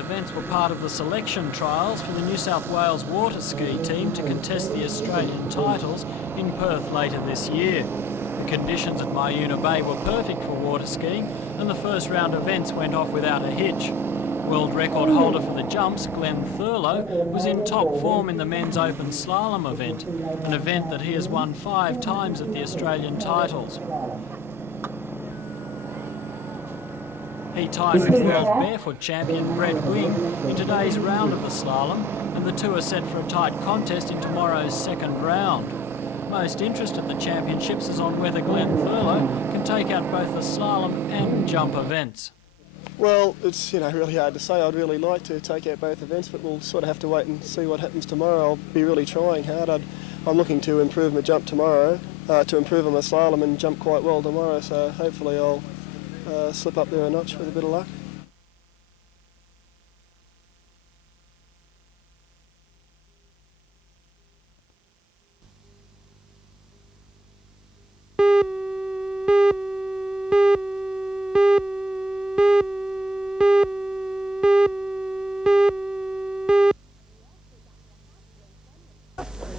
events were part of the selection trials for the New South Wales water ski team to contest the Australian titles in Perth later this year. The conditions at Myuna Bay were perfect for water skiing, and the first round events went off without a hitch. World record holder for the jumps, Glenn Thurlow, was in top form in the men's open slalom event, an event that he has won 5 times at the Australian titles. He tied with world barefoot champion Brett Wing in today's round of the slalom, and the two are set for a tight contest in tomorrow's second round. Most interest at the championships is on whether Glenn Thurlow can take out both the slalom and jump events. Well, it's really hard to say. I'd really like to take out both events, but we'll sort of have to wait and see what happens tomorrow. I'll be really trying hard. I'm looking to improve my jump tomorrow, to improve on my slalom and jump quite well tomorrow, so hopefully I'll slip up there a notch with a bit of luck.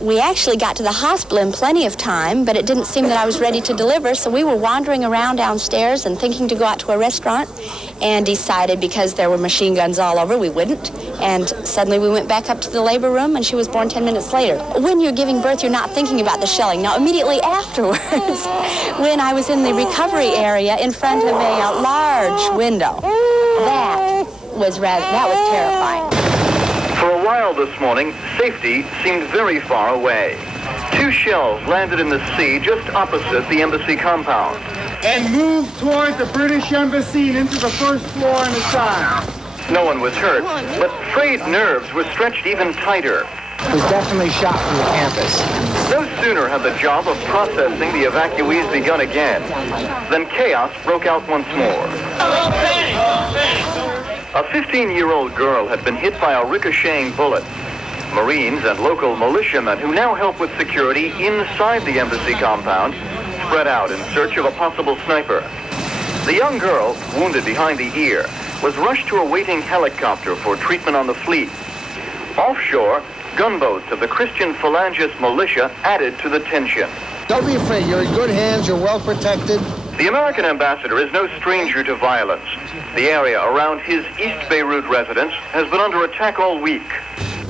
We actually got to the hospital in plenty of time, but it didn't seem that I was ready to deliver, so we were wandering around downstairs and thinking to go out to a restaurant, and decided because there were machine guns all over, we wouldn't. And suddenly we went back up to the labor room, and she was born 10 minutes later. When you're giving birth, you're not thinking about the shelling. Now, immediately afterwards, when I was in the recovery area in front of a large window, that was terrifying. For a while this morning, safety seemed very far away. 2 shells landed in the sea just opposite the embassy compound. And moved toward the British embassy and into the first floor on the side. No one was hurt, but frayed nerves were stretched even tighter. It was definitely shot from the campus. No sooner had the job of processing the evacuees begun again than chaos broke out once more. A 15-year-old girl had been hit by a ricocheting bullet. Marines and local militiamen who now help with security inside the embassy compound spread out in search of a possible sniper. The young girl, wounded behind the ear, was rushed to a waiting helicopter for treatment on the fleet. Offshore, gunboats of the Christian Phalangist militia added to the tension. Don't be afraid. You're in good hands. You're well protected. The American ambassador is no stranger to violence. The area around his East Beirut residence has been under attack all week.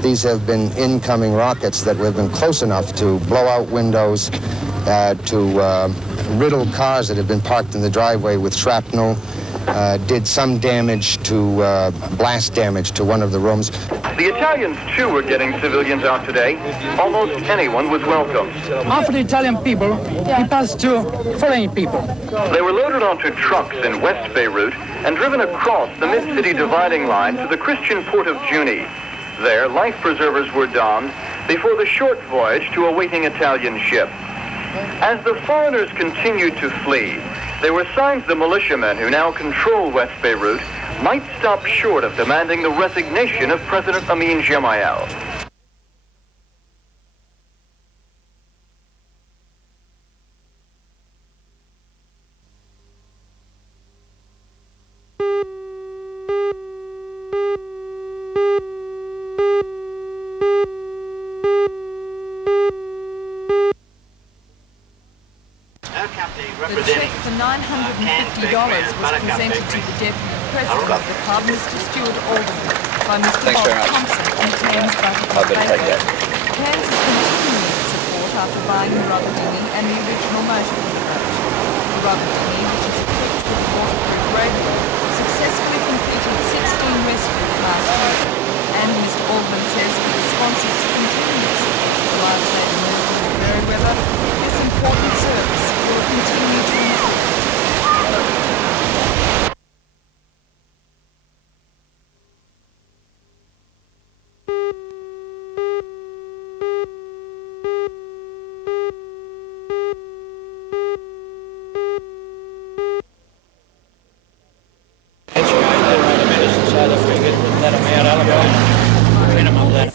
These have been incoming rockets that have been close enough to blow out windows, to riddle cars that have been parked in the driveway with shrapnel, did some damage to, blast damage to one of the rooms. The Italians, too, were getting civilians out today. Almost anyone was welcome. After the Italian people, we passed to foreign people. They were loaded onto trucks in West Beirut and driven across the mid-city dividing line to the Christian port of Juni. There, life preservers were donned before the short voyage to a waiting Italian ship. As the foreigners continued to flee, there were signs the militiamen who now control West Beirut might stop short of demanding the resignation of President Amin Gemayel. The cheque for $950 was presented to the Deputy President of the club, Mr. Stuart Alderman, by Mr. Bob Thompson from Thames Butterfly Bakery. Cairns is continuing its support after buying the rubber dinghy and the original motor for the boat. The rubber dinghy, which is equipped with a waterproof radio, successfully completed 16 rescues last year, and Mr. Alderman says if the sponsors continue to support the life-saving movement in very weather, this important service will continue to improve.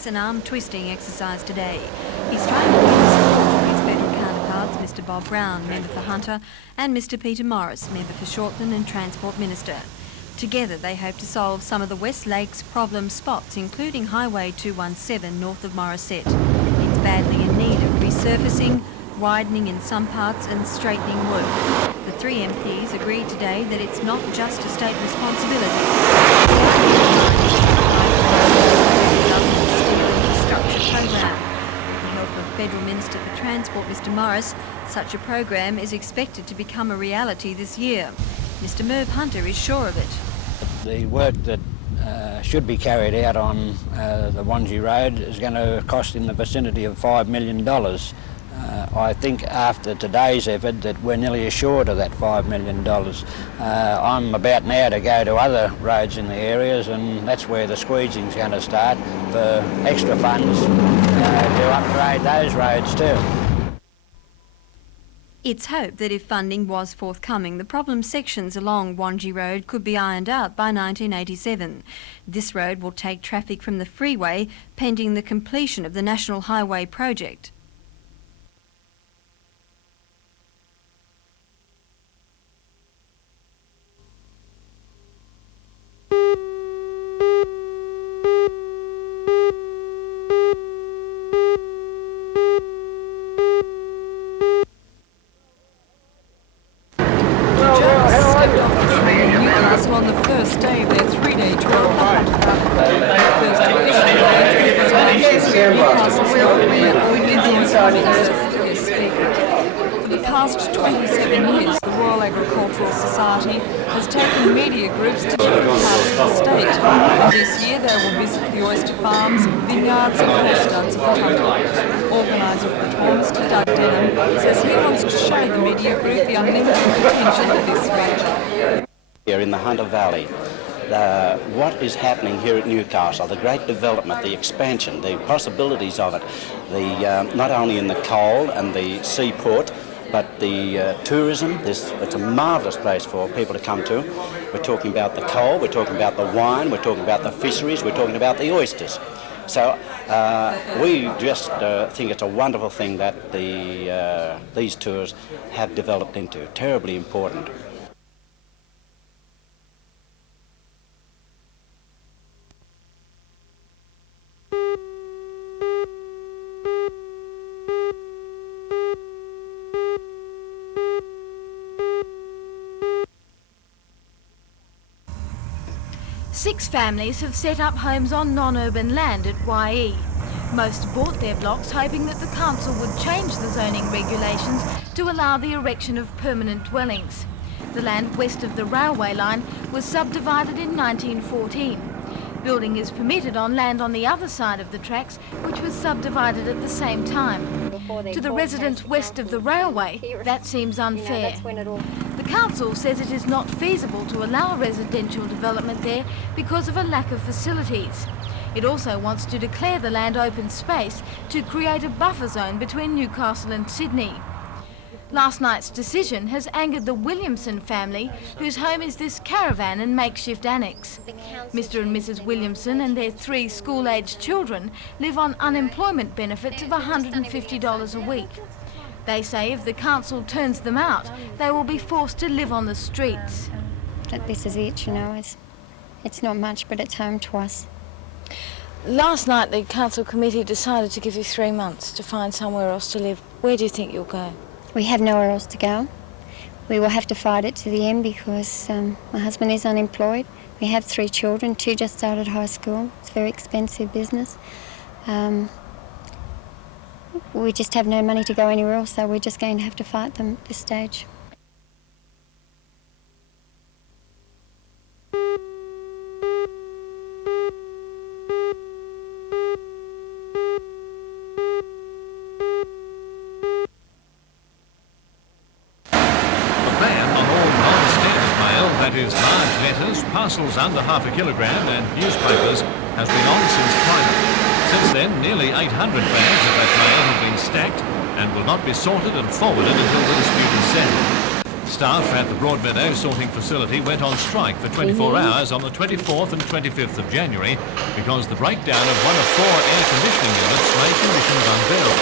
An arm twisting exercise today. He's trying to give support to his federal counterparts, Mr. Bob Brown, member for Hunter, and Mr. Peter Morris, member for Shortland and Transport Minister. Together they hope to solve some of the West Lakes problem spots, including Highway 217 north of Morisset. It's badly in need of resurfacing, widening in some parts and straightening work. The three MPs agreed today that it's not just a state responsibility. Infrastructure program. With the help of Federal Minister for Transport, Mr Morris, such a program is expected to become a reality this year. Mr Merv Hunter is sure of it. The work that should be carried out on the Wangi Road is going to cost in the vicinity of $5 million. I think after today's effort that we're nearly assured of that $5 million. I'm about now to go to other roads in the areas, and that's where the squeezing's going to start for extra funds to upgrade those roads too. It's hoped that if funding was forthcoming, the problem sections along Wangi Road could be ironed out by 1987. This road will take traffic from the freeway, pending the completion of the National Highway project. On the first day of their three-day tour of For the past 27 years, the Royal Agricultural Society has taken media groups to different parts of the state. This year they will visit the oyster farms, vineyards and horse studs of the country. Organiser of the tour, Mr Doug Denham, says he wants to show the media group the unlimited potential of this region. Here in the Hunter Valley, what is happening here at Newcastle, the great development, the expansion, the possibilities of it, not only in the coal and the seaport, but the tourism. It's a marvellous place for people to come to. We're talking about the coal, we're talking about the wine, we're talking about the fisheries, we're talking about the oysters. So we just think it's a wonderful thing that these tours have developed into. Terribly important. Six families have set up homes on non-urban land at YE. Most bought their blocks hoping that the council would change the zoning regulations to allow the erection of permanent dwellings. The land west of the railway line was subdivided in 1914. Building is permitted on land on the other side of the tracks, which was subdivided at the same time. To the residents west of the railway, that seems unfair. The council says it is not feasible to allow residential development there because of a lack of facilities. It also wants to declare the land open space to create a buffer zone between Newcastle and Sydney. Last night's decision has angered the Williamson family, whose home is this caravan and makeshift annex. Mr. and Mrs. Williamson and their 3 school-aged children live on unemployment benefits of $150 a week. They say if the council turns them out, they will be forced to live on the streets. That this is it, you know, it's not much, but it's home to us. Last night the council committee decided to give you 3 months to find somewhere else to live. Where do you think you'll go? We have nowhere else to go. We will have to fight it to the end because my husband is unemployed. We have 3 children, 2 just started high school. It's a very expensive business. We just have no money to go anywhere else, so we're just going to have to fight them at this stage. Large letters, parcels under half a kilogram and newspapers has been on since Friday. Since then, nearly 800 bags of that mail have been stacked and will not be sorted and forwarded until the dispute is settled. Staff at the Broadmeadow sorting facility went on strike for 24 hours on the 24th and 25th of January because the breakdown of one of 4 air conditioning units made conditions unbearable.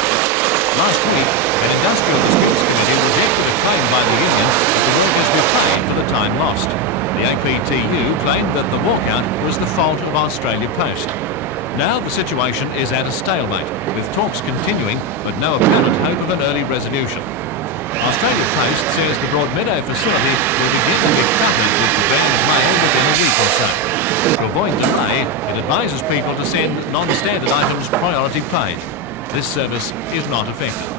Last week, an Industrial Disputes Committee rejected a claim by the union that the workers be paid for the time lost. The APTU claimed that the walkout was the fault of Australia Post. Now the situation is at a stalemate, with talks continuing but no apparent hope of an early resolution. Australia Post says the Broadmeadow facility will begin to be covered with the banned mail within a week or so. To avoid delay, it advises people to send non-standard items priority paid. This service is not affected.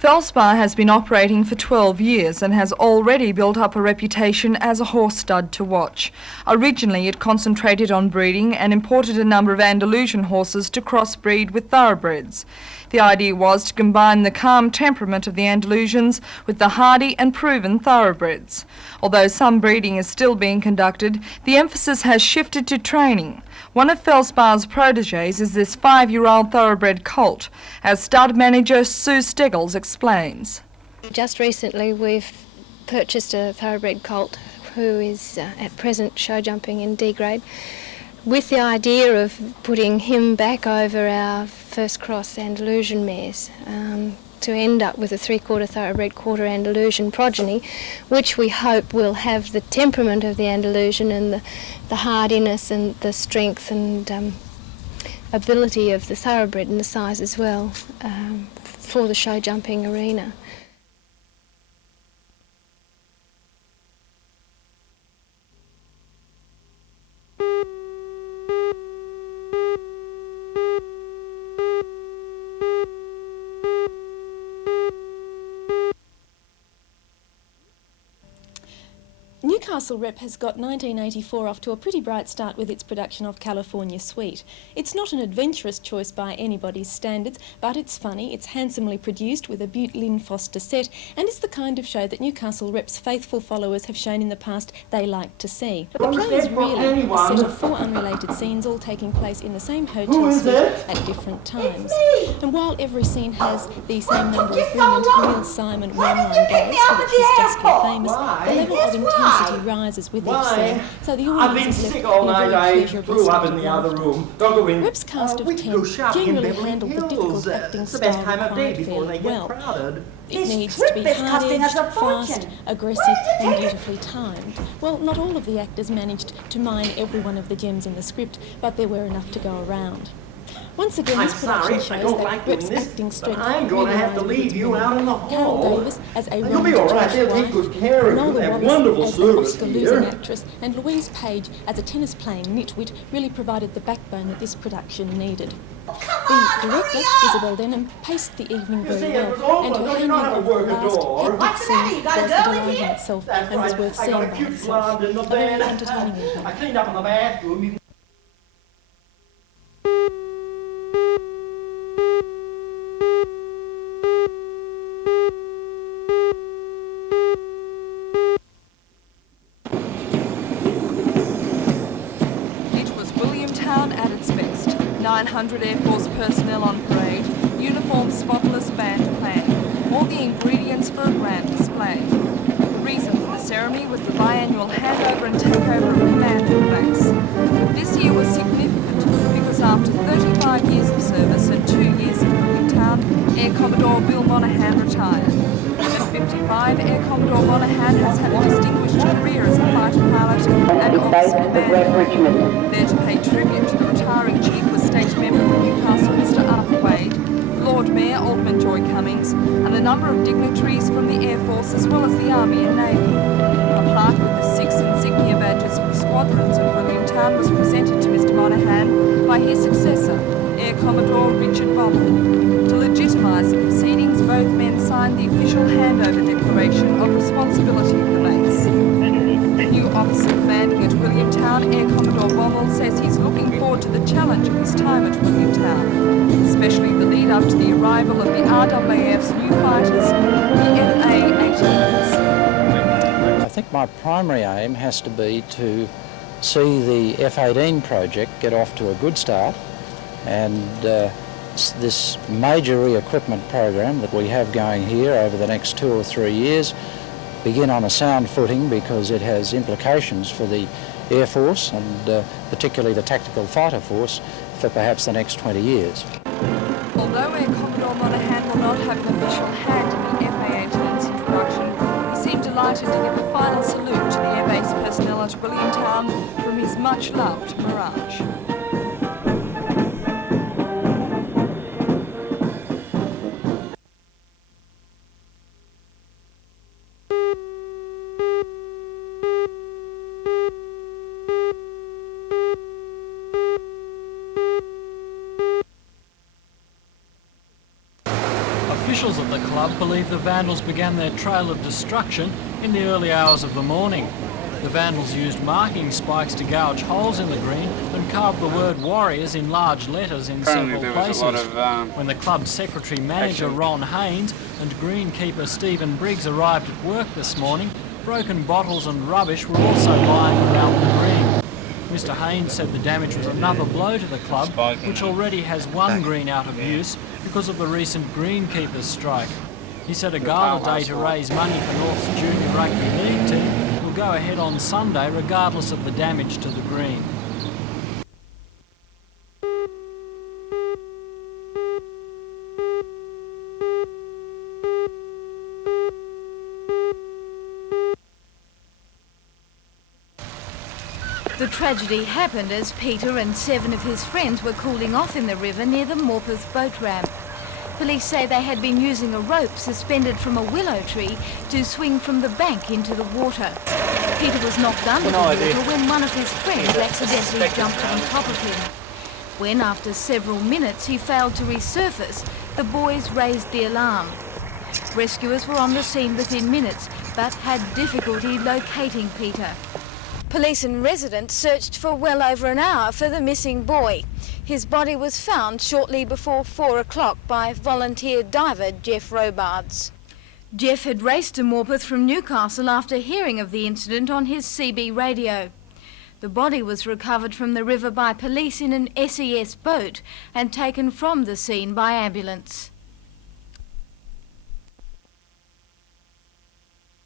Felspar has been operating for 12 years and has already built up a reputation as a horse stud to watch. Originally, it concentrated on breeding and imported a number of Andalusian horses to crossbreed with thoroughbreds. The idea was to combine the calm temperament of the Andalusians with the hardy and proven thoroughbreds. Although some breeding is still being conducted, the emphasis has shifted to training. One of Felspar's protégés is this 5-year-old thoroughbred colt, as stud manager Sue Steggles explains. Just recently we've purchased a thoroughbred colt who is at present show jumping in D grade, with the idea of putting him back over our first cross Andalusian mares to end up with a 3/4 thoroughbred, quarter Andalusian progeny, which we hope will have the temperament of the Andalusian and the hardiness and the strength and ability of the thoroughbred and the size as well for the show jumping arena. Newcastle Rep has got 1984 off to a pretty bright start with its production of California Sweet. It's not an adventurous choice by anybody's standards, but it's funny, it's handsomely produced with a Butte Lynn Foster set, and it's the kind of show that Newcastle Rep's faithful followers have shown in the past they like to see. The play is really a set of 4 unrelated scenes all taking place in the same hotel suite at different times. And while every scene has the same number of brilliant Will Simon one-line gags for which he's justly famous, the level of intensity rises with each scene, so the audience is left in a very pleasurable state of laughter. Rep's cast of 10 generally handled the difficult acting style required fairly well. It needs to be hard-edged, fast, aggressive and beautifully timed. Well, not all of the actors managed to mine every one of the gems in the script, but there were enough to go around. Once again, this production shows that Rep's acting strength really lies with its women. Carol Davis as a romantic wife, Nola Wallace as an Oscar-losing actress, and Louise Page as a tennis-playing nitwit really provided the backbone that this production needed. The director, Isabel Denham, paced the evening very well, and her handling of the last hectic scene was the delight in itself and was worth seeing by itself. A very entertaining evening. It was Williamtown at its best. 900 Air Force personnel on parade, uniform spotless band playing, all the ingredients for a grand display. The reason for the ceremony was the biannual handover and takeover of command of the base. This year was significant because after 35 years of service and 2 years in Williamtown, Air Commodore Bill Monaghan retired. At 55, Air Commodore Monaghan has had a distinguished career as a fighter pilot and officer commander. There to pay tribute to the retiring chief was State Member for Newcastle Mr Arthur Wade, Lord Mayor Alderman Joy Cummings, and a number of dignitaries from the Air Force as well as the Army and Navy. A plaque with the 6 insignia badges of the squadrons of Williamtown was presented to Mr Monaghan by his successor, Air Commodore Richard Bobble. To legitimise the proceedings, both men signed the official handover declaration of responsibility of the base. The new officer commanding at Williamtown, Air Commodore Bommel, says he's looking forward to the challenge of his time at Williamtown, especially the lead up to the arrival of the RAAF's new fighters, the FA-18s. I think my primary aim has to be to see the F-18 project get off to a good start, and this major re-equipment program that we have going here over the next 2 or 3 years begin on a sound footing because it has implications for the Air Force and particularly the Tactical Fighter Force for perhaps the next 20 years. Although Air Commodore Monaghan will not have an official hand in the FA-18's introduction, he seemed delighted to give a final salute to the airbase personnel at Williamtown from his much-loved Mirage. Officials at the club believe the vandals began their trail of destruction in the early hours of the morning. The vandals used marking spikes to gouge holes in the green and carved the word Warriors in large letters in several places. When the club's secretary-manager Ron Haynes and greenkeeper Stephen Briggs arrived at work this morning, broken bottles and rubbish were also lying around the green. Mr Haynes said the damage was another blow to the club, which already has one green out of use because of the recent greenkeepers strike. He said a gala day to raise money for North's junior rugby league team will go ahead on Sunday regardless of the damage to the green. The tragedy happened as Peter and 7 of his friends were cooling off in the river near the Morpeth boat ramp. Police say they had been using a rope suspended from a willow tree to swing from the bank into the water. Peter was knocked under the water when one of his friends accidentally jumped on top of him. When, after several minutes, he failed to resurface, the boys raised the alarm. Rescuers were on the scene within minutes, but had difficulty locating Peter. Police and residents searched for well over an hour for the missing boy. His body was found shortly before 4 o'clock by volunteer diver Jeff Robards. Jeff had raced to Morpeth from Newcastle after hearing of the incident on his CB radio. The body was recovered from the river by police in an SES boat and taken from the scene by ambulance.